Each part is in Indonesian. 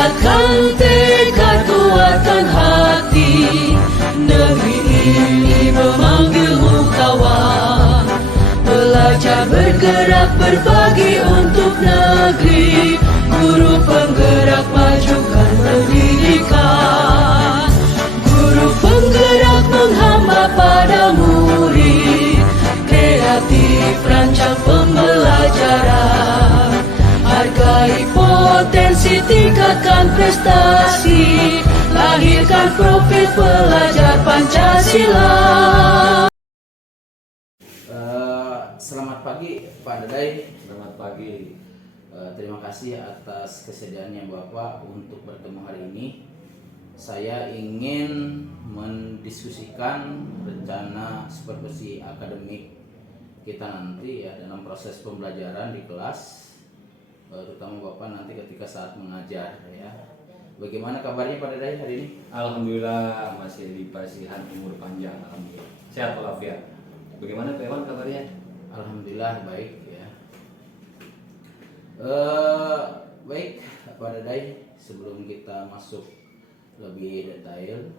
Kuatkan tekad, kuatkan hati. Negeri ini memanggilmu kawan. Belajar, bergerak, berbagi untuk negeri. Guru penggerak, majukan pendidikan. Guru penggerak menghamba pada murid. Kreatif, rancang pembelajaran. Hargai potensi, tingkatkan prestasi. Lahirkan profil pelajar Pancasila. Selamat pagi Pak Dadai. Selamat pagi. Terima kasih atas kesediaannya Bapak untuk bertemu hari ini. Saya ingin mendiskusikan rencana supervisi akademik kita nanti ya dalam proses pembelajaran di kelas, terutama Bapak nanti ketika saat mengajar ya. Bagaimana kabarnya Pak Dadai hari ini? Alhamdulillah masih dikasihan umur panjang, alhamdulillah. Sehat walafiat. Bagaimana Pak Iwan kabarnya? Alhamdulillah baik ya. Baik Pak Dadai, sebelum kita masuk lebih detail,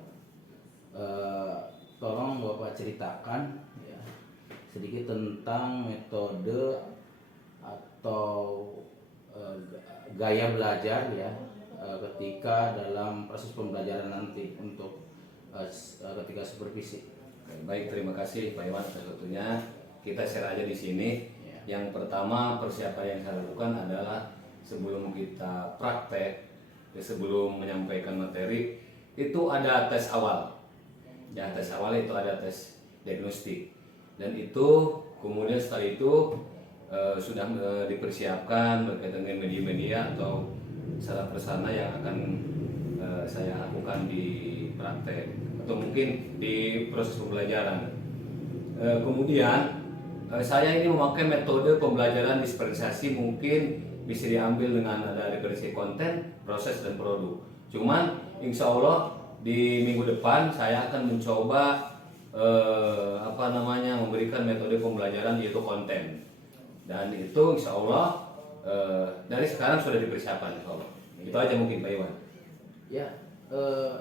tolong Bapak ceritakan ya sedikit tentang metode atau gaya belajar ya ketika dalam proses pembelajaran nanti untuk ketika supervisi. Baik, terima kasih Pak Iwan atas waktunya. Kita share aja di sini. Ya. Yang pertama persiapan yang saya lakukan adalah sebelum kita praktek, sebelum menyampaikan materi itu ada tes awal. Ya, tes awal itu ada tes diagnostik. Dan itu kemudian setelah itu sudah dipersiapkan berkaitan dengan media-media atau sarana prasarana yang akan saya lakukan di praktek atau mungkin di proses pembelajaran. Kemudian saya ini memakai metode pembelajaran diferensiasi, mungkin bisa diambil dengan ada diferensiasi konten, proses dan produk. Cuman insya Allah di minggu depan saya akan mencoba memberikan metode pembelajaran yaitu konten. Dan itu insya Allah dari sekarang sudah dipersiapkan insya Allah. Itu aja mungkin Pak Iwan. Ya,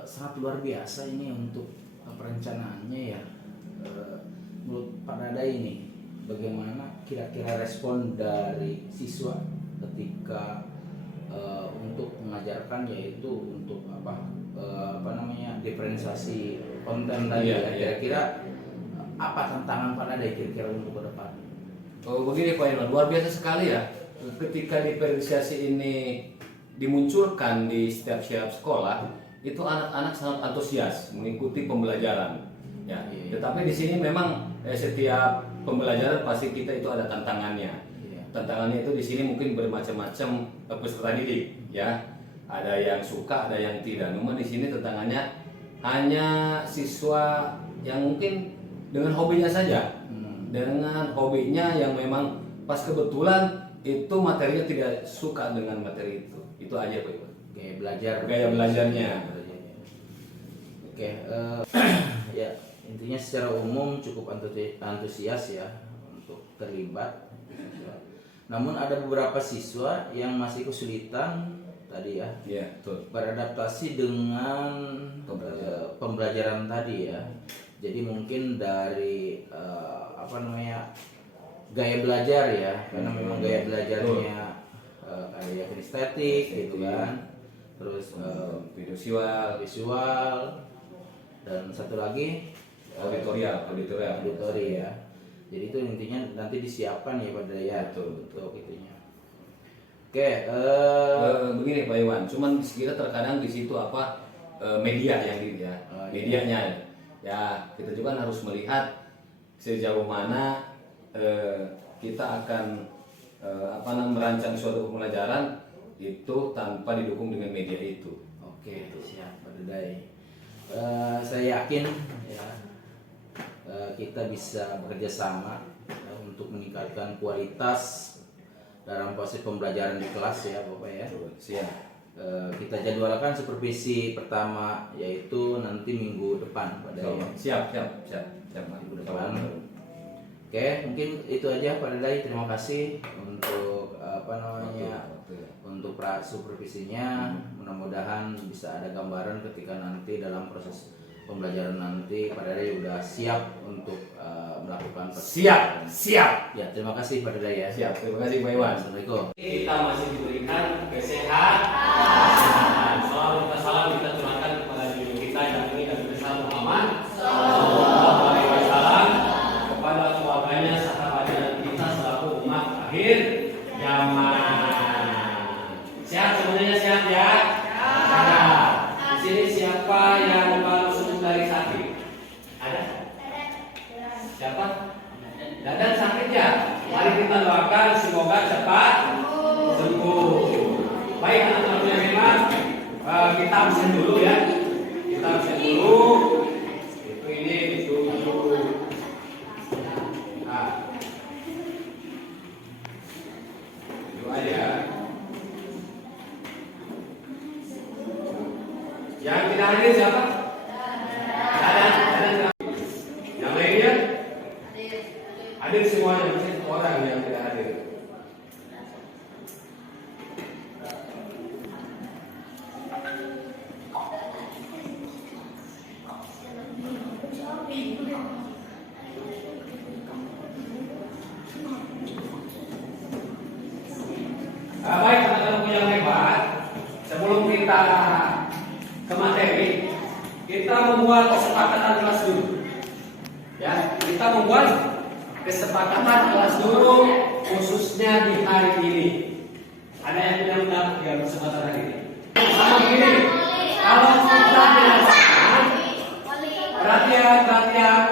sangat luar biasa ini untuk perencanaannya ya. Menurut Pak Dadai ini, bagaimana kira-kira respon dari siswa ketika untuk mengajarkan yaitu untuk diferensiasi konten tadi ya. Kira-kira apa tantangan Pak Dadai kira-kira untuk ke depan? Oh begini Pak Iwan, luar biasa sekali ya. Ketika diferensiasi ini dimunculkan di setiap sekolah, itu anak-anak sangat antusias mengikuti pembelajaran. Ya, tetapi di sini memang setiap pembelajaran pasti kita itu ada tantangannya. Tantangannya itu di sini mungkin bermacam-macam peserta didik, ya. Ada yang suka, ada yang tidak. Namun di sini tantangannya hanya siswa yang mungkin dengan hobinya saja. Dengan hobinya yang memang pas kebetulan itu materinya tidak suka dengan materi itu. Itu aja Pak Iwan. Gaya belajarnya. Oke, ya intinya secara umum cukup antusias ya untuk terlibat. Namun ada beberapa siswa yang masih kesulitan tadi ya, betul, beradaptasi dengan pembelajaran tadi ya. Jadi mungkin dari gaya belajar ya, karena memang gaya belajarnya kayak kinestetik gitu kan, terus visual dan satu lagi auditorial ya. Jadi itu intinya nanti disiapkan ya pada ya untuk itunya. Oke, begini Pak Iwan, cuman kita terkadang di situ media yang medianya ya kita juga harus melihat sejauh mana kita akan merancang suatu pembelajaran itu tanpa didukung dengan media itu. Oke, siap Pak Dadai. Saya yakin ya kita bisa bekerja sama untuk meningkatkan kualitas dalam proses pembelajaran di kelas ya Bapak ya. Siap. Kita jadwalkan supervisi pertama yaitu nanti minggu depan pada Siap minggu depan. Oke, mungkin itu aja Pak Dadai. Terima kasih untuk Untuk supervisinya mudah-mudahan bisa ada gambaran ketika nanti dalam proses pembelajaran nanti Pak Dede udah siap untuk melakukan Siap. Ya, terima kasih Pak Dede ya. Siap. Terima kasih Pak Iwan. Assalamualaikum. Kita masih diberikan kesehatan. Salam kita curahkan kepada diri kita yang ini dan besar Muhammad Sallallahu Alaihi Wasallam, kepada keluarganya, sahabatnya dan kita selaku umat akhir zaman. Sehat semuanya, sehat ya? Sehat. Di sini siapa yang baru sembuh dari sakit? Ada? Siapa? Dadan sakit ya? Mari kita doakan semoga cepat sembuh. Baik anak-anak yang hebat, kita absen dulu ya. Kita absen dulu. Itu ini itu. Nah, itu aja. Yang tidak hadir siapa? Dadan. Yang lainnya? Hadir semuanya, masih satu orang yang tidak hadir. Baik teman-teman yang hebat, sebelum kita ke materi, kita membuat kesepakatan kelas dulu. Ya, kita membuat kesepakatan kelas dulu khususnya di hari ini. Ada yang tidak mendapatkan kesempatan hari ini? Sama begini, kalau kita di lapangan, perhatian,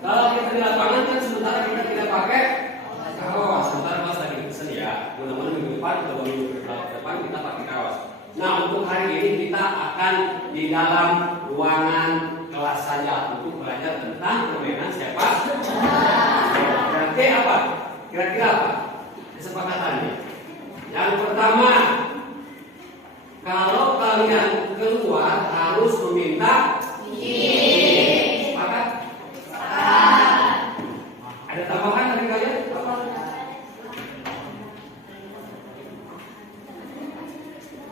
kalau kita di lapangan kan sementara kita tidak pakai kaos, sementara pas lagi pesen ya, mudah-mudahan minggu depan atau minggu depan kita pakai kaos. Nah, untuk hari ini kita akan di dalam ruangan kelas saja untuk belajar tentang permainan sepak bola. Berarti apa? Kira-kira apa kesepakatannya? Yang pertama, kalau kalian keluar harus meminta izin. Sepakat? Ada tambahan dari kalian? Apa?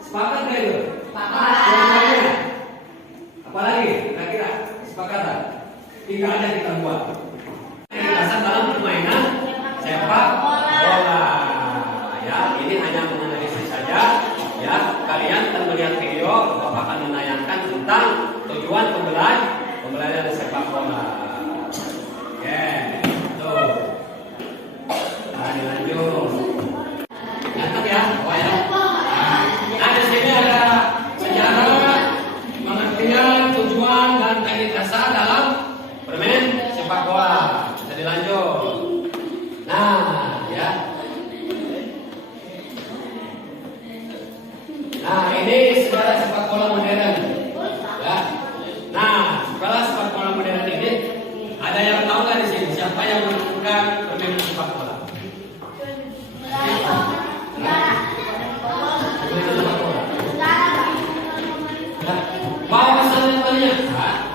Sepakat nggak itu? Sepakat. Apalagi kira-kira kesepakatan? Tiga aja kita buat. Dasar dalam permainan sepak bola. Ya, ini hanya menganalisis saja. Ya, kalian akan melihat video, Bapak akan menayangkan tentang tujuan pembelajaran sepak bola. Oke, tuh. Nah, lanjut. Nyatet ya, ya. Nah, di sini ada sejarah, pengertian, tujuan dan teknik dasar dalam bermain sepak bola. Bisa dilanjut. Nah, ya. Nah, ini sejarah sepak bola modern. Ya. Nah, setelah sepak bola modern ini, ada yang tahu nggak di sini siapa yang menentukan permainan sepak bola? Mau misalnya ternyata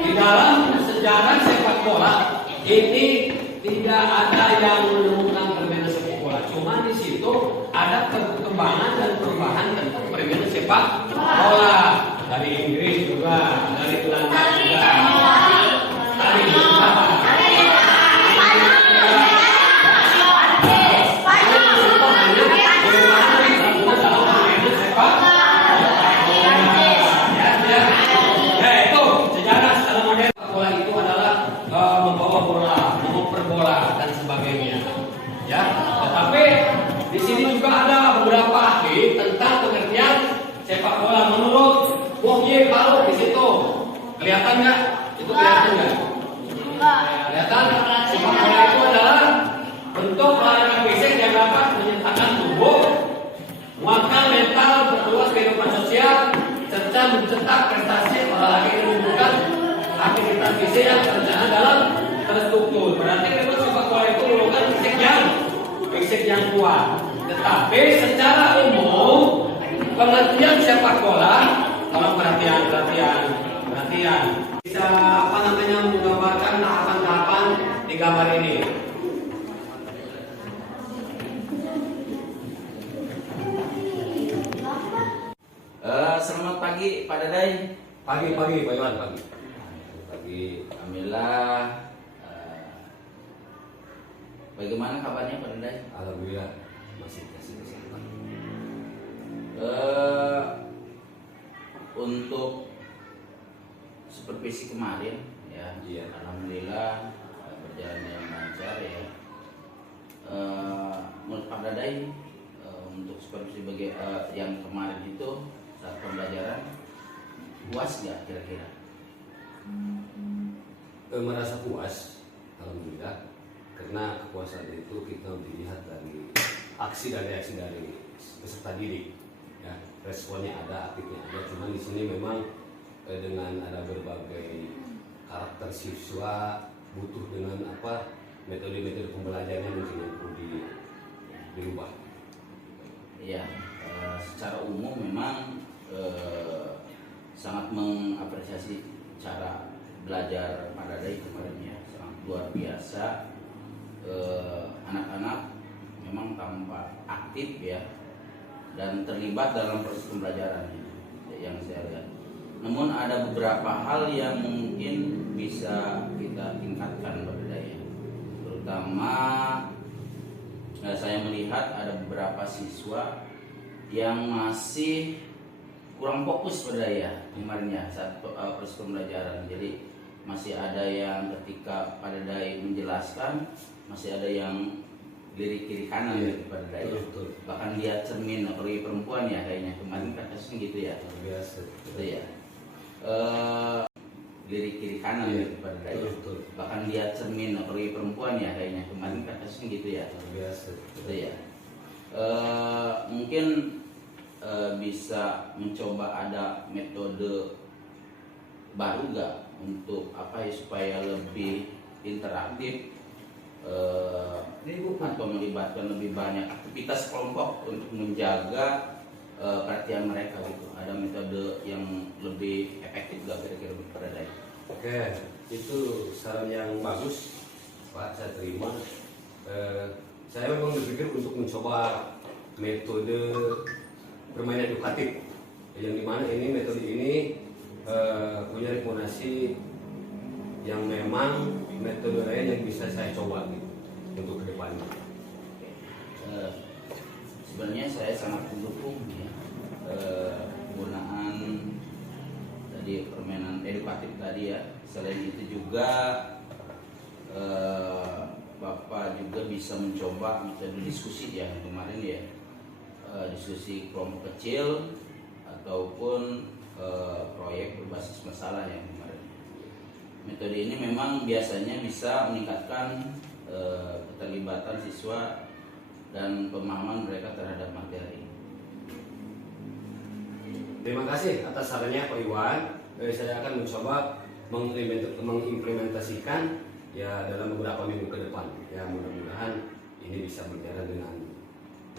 di dalam sejarah sepak bola ini tidak ada yang menemukan permainan sepak bola. Cuma di situ ada perkembangan dan perubahan tentang permainan sepak bola dari Inggris juga, dari Belanda juga, dari Jepang. Ya, tetapi di sini juga ada beberapa ahli tentang pengertian sepak bola menurut Wongye Palu di situ. Kelihatan nggak? Itu kelihatan nggak? Kelihatan? Sepak bola itu adalah bentuk olahraga fisik yang dapat menyatakan tubuh, muatan mental, berluas kehidupan sosial, serta mencetak prestasi olahraga yang menunjukkan aktivitas fisik yang terencana dalam terstruktur. Berarti memang sepak bola itu merupakan fisik yang kuat. Tetapi secara umum pengertian sepak bola, tolong perhatian, bisa menggambarkan tahapan-tahapan di gambar ini. Selamat pagi Pak Dadai. Pagi Pak Iwan, pagi. Alhamdulillah. Bagaimana kabarnya Pak Dadai? Alhamdulillah masih kasih kesempatan. Untuk supervisi kemarin ya, Iya. alhamdulillah berjalan dengan lancar ya. Menurut Pak Dadai, untuk supervisi yang kemarin itu saat pembelajaran puas nggak kira-kira? Merasa puas, alhamdulillah, karena kepuasan itu kita dilihat dari aksi dan reaksi dari peserta didik. Ya, responnya ada, aktifnya ada. Cuma di sini memang dengan ada berbagai karakter siswa butuh dengan metode-metode pembelajarannya mungkin yang perlu dirubah. Iya, secara umum memang sangat mengapresiasi cara belajar Pak Dadai kemarin ya, sangat luar biasa. Anak-anak memang tampak aktif ya dan terlibat dalam proses pembelajaran yang saya lihat. Namun ada beberapa hal yang mungkin bisa kita tingkatkan Pak Dadai ya. Terutama saya melihat ada beberapa siswa yang masih kurang fokus pada ya kemarin ya saat proses pembelajaran. Jadi masih ada yang ketika Pak Dadai menjelaskan masih ada yang lirik kiri kanan gitu Pak Dadai. Betul. Bahkan dia cermin apalagi perempuan ya kayaknya kemarin kan kasusnya gitu ya. Biasa. Gitu ya. Lirik kiri kanan gitu Pak Dadai. Betul. Bahkan dia cermin apalagi perempuan ya kayaknya kemarin kan kasusnya gitu ya. Biasa. Gitu ya. Mungkin bisa mencoba ada metode baru gak untuk supaya lebih interaktif atau melibatkan lebih banyak aktivitas kelompok untuk menjaga perhatian mereka gitu. Ada metode yang lebih efektif gak kira-kira Pak Dadai? Oke, itu saran yang bagus, Pak. Saya terima. Saya memang berpikir untuk mencoba metode permainan edukatif, yang dimana ini metode ini punya rekomendasi yang memang metode lain yang bisa saya coba gitu, untuk kedepannya. Sebenarnya saya sangat mendukung ya, penggunaan tadi permainan edukatif tadi ya. Selain itu juga Bapak juga bisa mencoba metode diskusi ya kemarin ya, diskusi kelompok kecil ataupun proyek berbasis masalah yang kemarin. Metode ini memang biasanya bisa meningkatkan keterlibatan siswa dan pemahaman mereka terhadap materi. Terima kasih atas sarannya Pak Iwan. Saya akan mencoba mengimplementasikan ya dalam beberapa minggu ke depan. Ya mudah-mudahan ini bisa berjalan dengan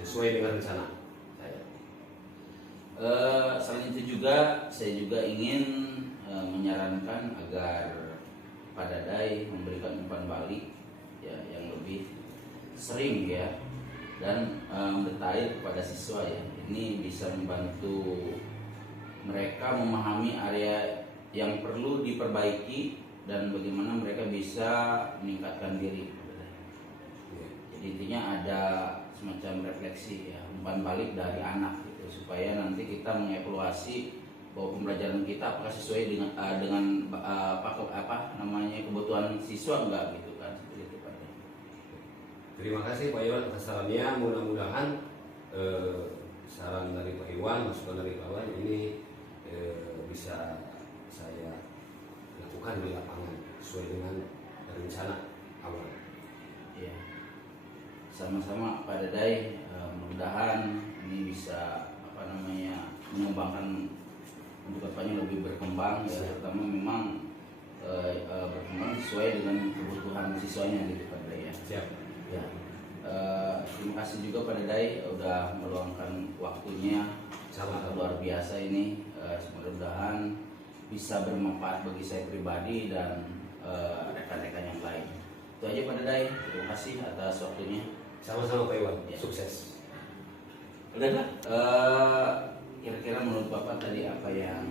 sesuai dengan rencana saya. Selain itu juga saya juga ingin menyarankan agar Pak Dadai memberikan umpan balik ya yang lebih sering ya dan mendetail kepada siswa ya. Ini bisa membantu mereka memahami area yang perlu diperbaiki dan bagaimana mereka bisa meningkatkan diri. Jadi intinya ada semacam refleksi ya, umpan balik dari anak gitu, supaya nanti kita mengevaluasi bahwa pembelajaran kita apakah sesuai dengan kebutuhan siswa enggak gitu kan, seperti itu Pak. Terima kasih Pak Iwan atas sarannya. Mudah-mudahan saran dari Pak Iwan, masukan dari Pak Iwan ini bisa saya lakukan di lapangan sesuai dengan rencana awal. Ya, sama-sama Pak Dadai, mudah-mudahan ini bisa mengembangkan untuk depannya lebih berkembang ya, terutama memang berkembang sesuai dengan kebutuhan siswanya gitu Pak Dadai ya. Siap. Ya. Terima kasih juga Pak Dadai udah meluangkan waktunya sangat luar biasa ini. Mudah-mudahan bisa bermanfaat bagi saya pribadi dan rekan-rekan yang lain. Itu aja Pak Dadai. Terima kasih atas waktunya. Sama-sama Pak Iwan. Ya. Sukses. Udah kira-kira menurut Bapak tadi apa yang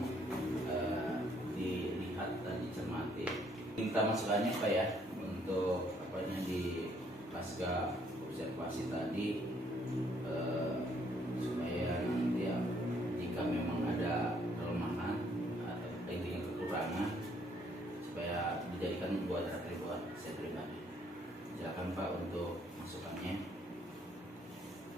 dilihat dan dicermati. Minta masukannya Pak ya untuk apanya di pasca observasi tadi supaya nanti ya, jika memang ada kelemahan atau intinya kekurangan supaya dijadikan buat saya pribadi. Silakan Pak untuk masukannya.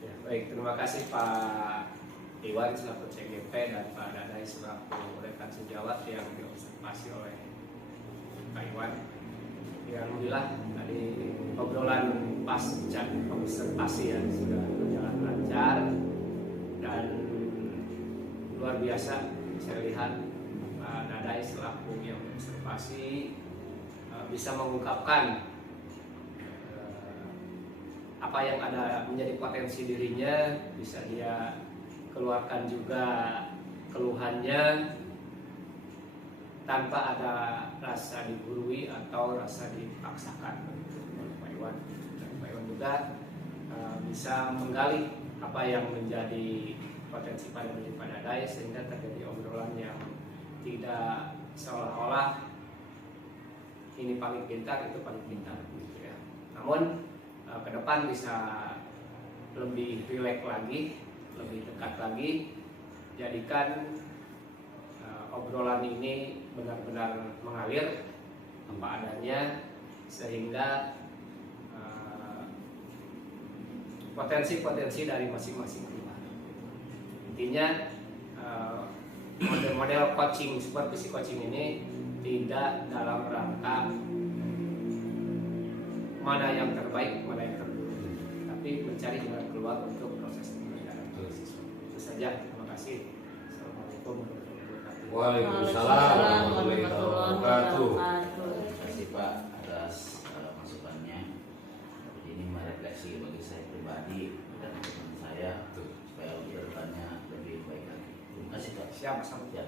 Ya, baik, terima kasih Pak Iwan selaku CGP dan Pak Dadai selaku rekan sejawat yang diobservasi oleh Pak Iwan. Ya, alhamdulillah tadi obrolan pasca observasi yang sudah berjalan lancar dan luar biasa. Saya lihat Pak Dadai selaku yang observasi bisa mengungkapkan apa yang ada menjadi potensi dirinya, bisa dia keluarkan juga keluhannya tanpa ada rasa digurui atau rasa dipaksakan oleh Pak Iwan. Dan Pak Iwan juga bisa menggali apa yang menjadi potensi pada diri Pak Dadai sehingga terjadi obrolan yang tidak seolah-olah ini paling pintar, itu paling pintar gitu ya. Namun ke depan bisa lebih rileks lagi, lebih dekat lagi, jadikan obrolan ini benar-benar mengalir apa adanya sehingga potensi-potensi dari masing-masing keluar. Intinya model-model coaching, supervisi coaching ini tidak dalam rangka mana yang terbaik, mana yang terburuk, tapi mencari jalan keluar untuk proses pembelajaran siswa. Itu saja. Terima kasih. Assalamualaikum warahmatullahi wabarakatuh. Waalaikumsalam warahmatullahi wabarakatuh. Terima kasih Pak atas masukannya. Ini merefleksi bagi saya pribadi dan teman saya supaya kedepannya lebih baik lagi. Terima kasih Pak. Siap, sama. Ya.